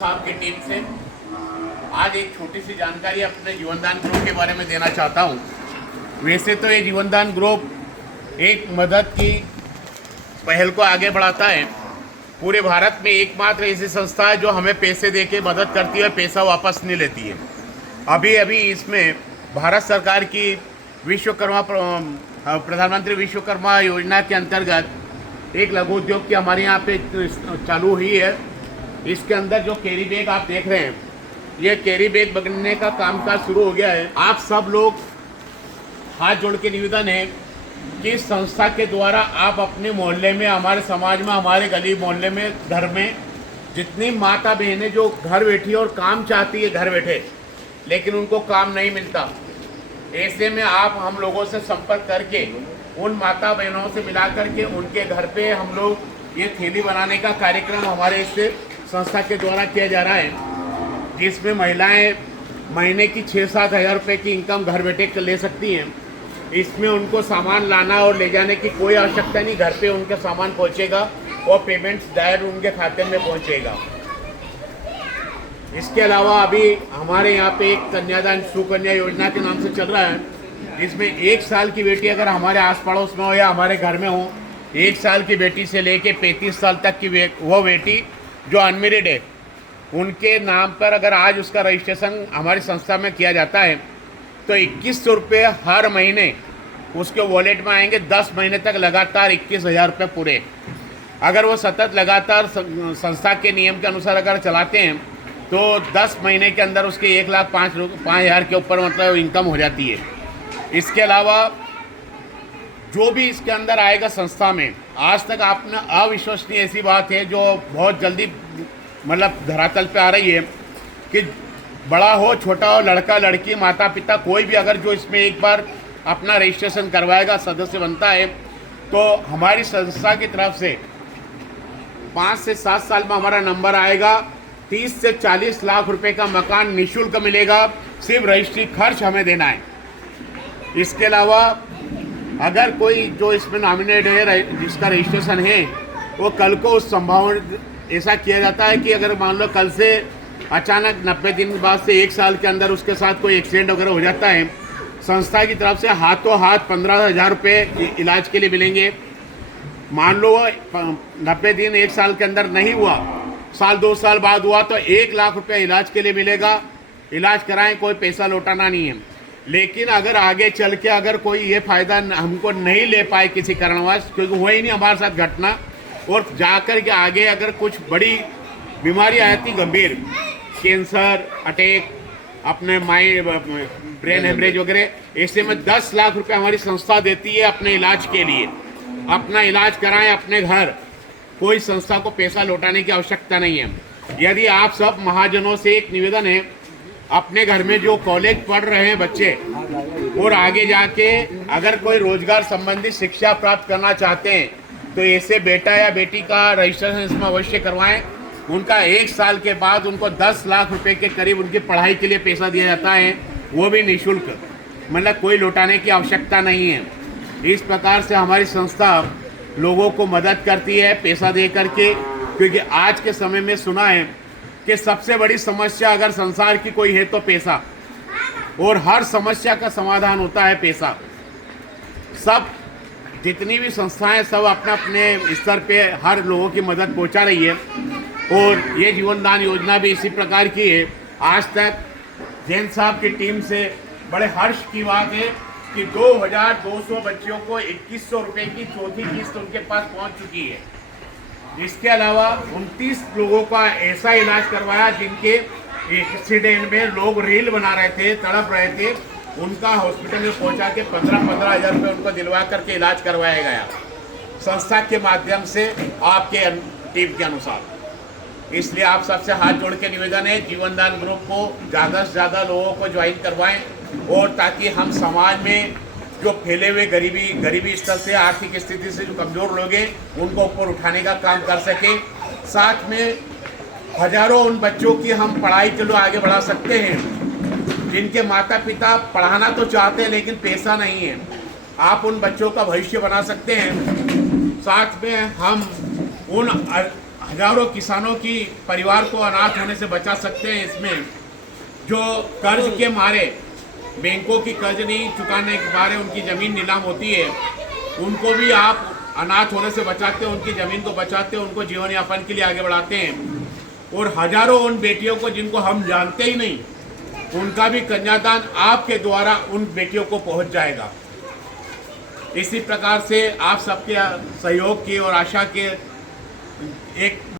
साहब की टीम से आज एक छोटी सी जानकारी अपने जीवनदान ग्रुप के बारे में देना चाहता हूँ। वैसे तो ये जीवनदान ग्रुप एक मदद की पहल को आगे बढ़ाता है। पूरे भारत में एकमात्र ऐसी संस्था है जो हमें पैसे दे के मदद करती है, पैसा वापस नहीं लेती है। अभी अभी इसमें भारत सरकार की प्रधानमंत्री विश्वकर्मा योजना के अंतर्गत एक लघु उद्योग की हमारे यहाँ पे चालू हुई है। इसके अंदर जो कैरी बैग आप देख रहे हैं, ये कैरी बैग बनने का कामकाज शुरू हो गया है। आप सब लोग हाथ जोड़ के निवेदन है कि इस संस्था के द्वारा आप अपने मोहल्ले में, हमारे समाज में, हमारे गली मोहल्ले में, घर में जितनी माता बहनें जो घर बैठी और काम चाहती है घर बैठे, लेकिन उनको काम नहीं मिलता, ऐसे में आप हम लोगों से संपर्क करके उन माता बहनों से मिला करके उनके घर पे हम लोग ये थैली बनाने का कार्यक्रम हमारे इस संस्था के द्वारा किया जा रहा है, जिसमें महिलाएं महीने की 6-7 हज़ार रुपये की इनकम घर बैठे ले सकती हैं। इसमें उनको सामान लाना और ले जाने की कोई आवश्यकता नहीं, घर पे उनका सामान पहुंचेगा और पेमेंट डायरेक्ट उनके खाते में पहुंचेगा। इसके अलावा अभी हमारे यहाँ पे एक कन्यादान सुकन्या योजना के नाम से चल रहा है, जिसमें 1 साल की बेटी अगर हमारे आस पड़ोस में हो या हमारे घर में हो, 1 साल की बेटी से लेके 35 साल तक की वो बेटी जो अनमेरिड है, उनके नाम पर अगर आज उसका रजिस्ट्रेशन हमारी संस्था में किया जाता है तो 2100 रुपये हर महीने उसके वॉलेट में आएंगे। 10 महीने तक लगातार 21,000 रुपये पूरे। अगर वो सतत लगातार संस्था के नियम के अनुसार अगर चलाते हैं तो 10 महीने के अंदर उसके 1,05,000 के ऊपर मतलब इनकम हो जाती है। इसके अलावा जो भी इसके अंदर आएगा संस्था में, आज तक आपने अविश्वसनीय ऐसी बात है जो बहुत जल्दी मतलब धरातल पे आ रही है कि बड़ा हो छोटा हो, लड़का लड़की, माता पिता, कोई भी अगर जो इसमें एक बार अपना रजिस्ट्रेशन करवाएगा, सदस्य बनता है, तो हमारी संस्था की तरफ से 5 से 7 साल में हमारा नंबर आएगा। 30 से 40 लाख रुपए का मकान निःशुल्क मिलेगा, सिर्फ रजिस्ट्री खर्च हमें देना है। इसके अलावा अगर कोई जो इसमें नॉमिनेट है, जिसका रजिस्ट्रेशन है, वो कल को उस संभावना ऐसा किया जाता है कि अगर मान लो कल से अचानक 90 दिन बाद से 1 साल के अंदर उसके साथ कोई एक्सीडेंट वगैरह हो जाता है, संस्था की तरफ से हाथों हाथ 15,000 रुपये इलाज के लिए मिलेंगे। मान लो 90 दिन 1 साल के अंदर नहीं हुआ, साल 2 साल बाद हुआ, तो 1 लाख रुपये इलाज के लिए मिलेगा। इलाज कराएं, कोई पैसा लौटाना नहीं है। लेकिन अगर आगे चल के अगर कोई ये फ़ायदा हमको नहीं ले पाए किसी कारणवश, क्योंकि हुआ ही नहीं हमारे साथ घटना, और जाकर के आगे अगर कुछ बड़ी बीमारी आती गंभीर, कैंसर, अटैक, अपने माइंड ब्रेन हेमरेज वगैरह, ऐसे में 10 लाख रुपए हमारी संस्था देती है अपने इलाज के लिए। अपना इलाज कराएं अपने घर, कोई संस्था को पैसा लौटाने की आवश्यकता नहीं है। यदि आप सब महाजनों से एक निवेदन है, अपने घर में जो कॉलेज पढ़ रहे हैं बच्चे और आगे जाके अगर कोई रोजगार संबंधी शिक्षा प्राप्त करना चाहते हैं, तो ऐसे बेटा या बेटी का रजिस्ट्रेशन इसमें अवश्य करवाएं। उनका 1 साल के बाद उनको 10 लाख रुपए के करीब उनकी पढ़ाई के लिए पैसा दिया जाता है, वो भी निःशुल्क, मतलब कोई लौटाने की आवश्यकता नहीं है। इस प्रकार से हमारी संस्था लोगों को मदद करती है पैसा दे करके, क्योंकि आज के समय में सुना है कि सबसे बड़ी समस्या अगर संसार की कोई है तो पैसा, और हर समस्या का समाधान होता है पैसा। सब जितनी भी संस्थाएं सब अपने अपने स्तर पे हर लोगों की मदद पहुंचा रही है, और ये जीवनदान योजना भी इसी प्रकार की है। आज तक जैन साहब की टीम से बड़े हर्ष की बात है कि 2,200 बच्चों को 2,100 रुपये की चौथी किस्त उनके पास पहुंच चुकी है। इसके अलावा 29 लोगों का ऐसा इलाज करवाया जिनके एक्सीडेंट में लोग रील बना रहे थे, तड़प रहे थे, उनका हॉस्पिटल में पहुंचा के 15-15 हज़ार रुपये उनको दिलवा करके इलाज करवाया गया संस्था के माध्यम से, आपके टीम के अनुसार। इसलिए आप सबसे हाथ जोड़ के निवेदन है, जीवनदान ग्रुप को ज़्यादा से ज़्यादा लोगों को ज्वाइन करवाएं, और ताकि हम समाज में जो फैले हुए गरीबी स्तर से, आर्थिक स्थिति से जो कमज़ोर लोग हैं, उनको ऊपर उठाने का काम कर सकें। साथ में हजारों उन बच्चों की हम पढ़ाई के लिए आगे बढ़ा सकते हैं जिनके माता पिता पढ़ाना तो चाहते हैं लेकिन पैसा नहीं है। आप उन बच्चों का भविष्य बना सकते हैं। साथ में हम उन हजारों किसानों की परिवार को अनाथ होने से बचा सकते हैं। इसमें जो कर्ज के मारे, बैंकों की कर्ज नहीं चुकाने के मारे उनकी ज़मीन नीलाम होती है, उनको भी आप अनाथ होने से बचाते हैं, उनकी ज़मीन को बचाते हैं, उनको जीवन यापन के लिए आगे बढ़ाते हैं। और हजारों उन बेटियों को जिनको हम जानते ही नहीं, उनका भी कन्यादान आपके द्वारा उन बेटियों को पहुंच जाएगा। इसी प्रकार से आप सबके सहयोग की और आशा के एक